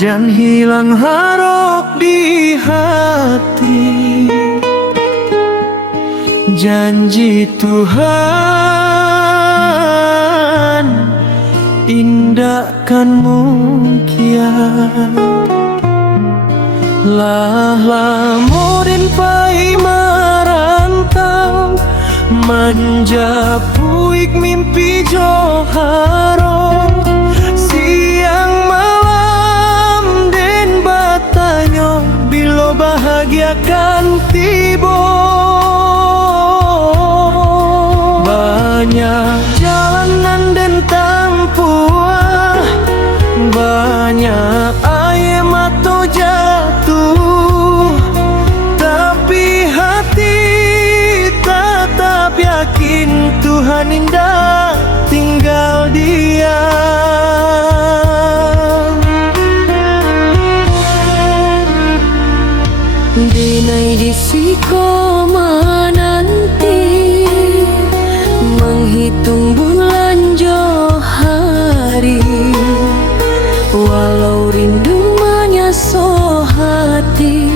Jan hilang harap di hati. Janji Tuhan indahkan mungkin. Lah lamurin pai marantau, manja puik mimpi joharo. Siang malam den batanyo, bilo bahagia kan tibo. Banyak jalanan dan tampuah, banyak air mata jatuh, tapi hati tetap yakin Tuhan indah tinggal diam. Dinai disiko nanti, menghitung bulan jo hari, walau rindu menyaso hati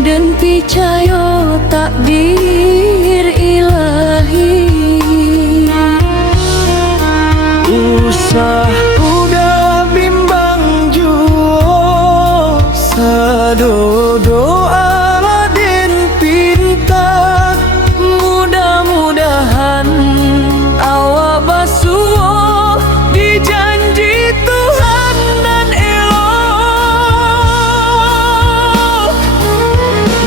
dan percaya takdir ilahi. Usah udah bimbang juo, sadodo ala den pinta. Mudah-mudahan awak basuh di janji Tuhan dan elok,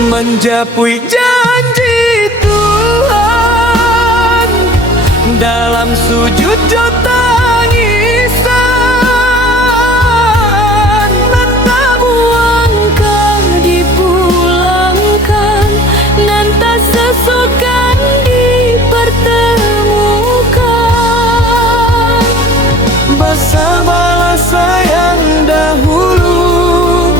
menjapui janji Tuhan dalam sujud jo tangisan. Nanta buangkan dipulangkan, nanta sesukan dipertemukan. Bersabarlah sayang dahulu,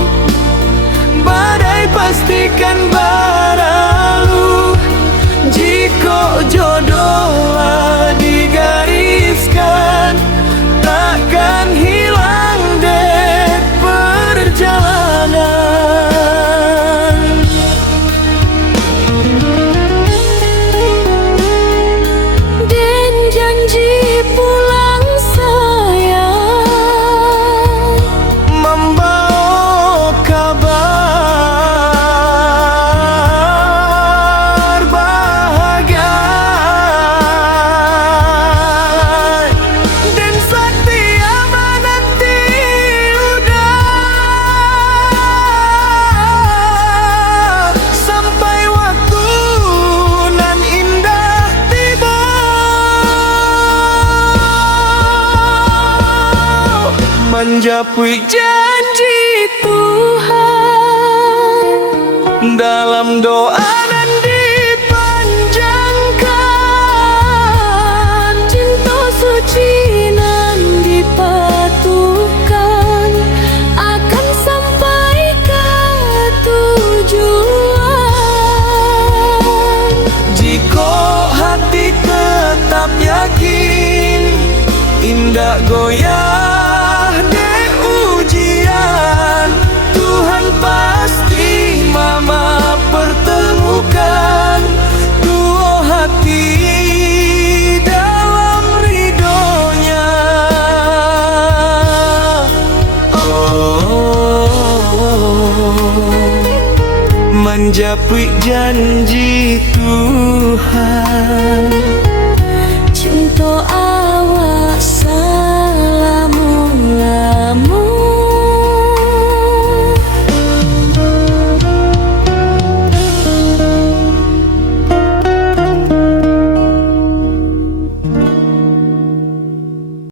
badai pastikan berlalu. Jika jodohlah digariskan, takkan hilang dek perjalanan. Den janji pulang sayang, membawa kabar bahagia. Dan setia menanti udah sampai waktu nan indah tiba. Menjapui janji Tuhan dalam doa dan dipanjangkan. cinta suci nan dipatukan, akan sampai ke tujuan. Jika hati tetap yakin, indah goyah dek ujian. Tuhan pasti mama pertemukan dua hati dalam ridhonya. Menjapui janji Tuhan.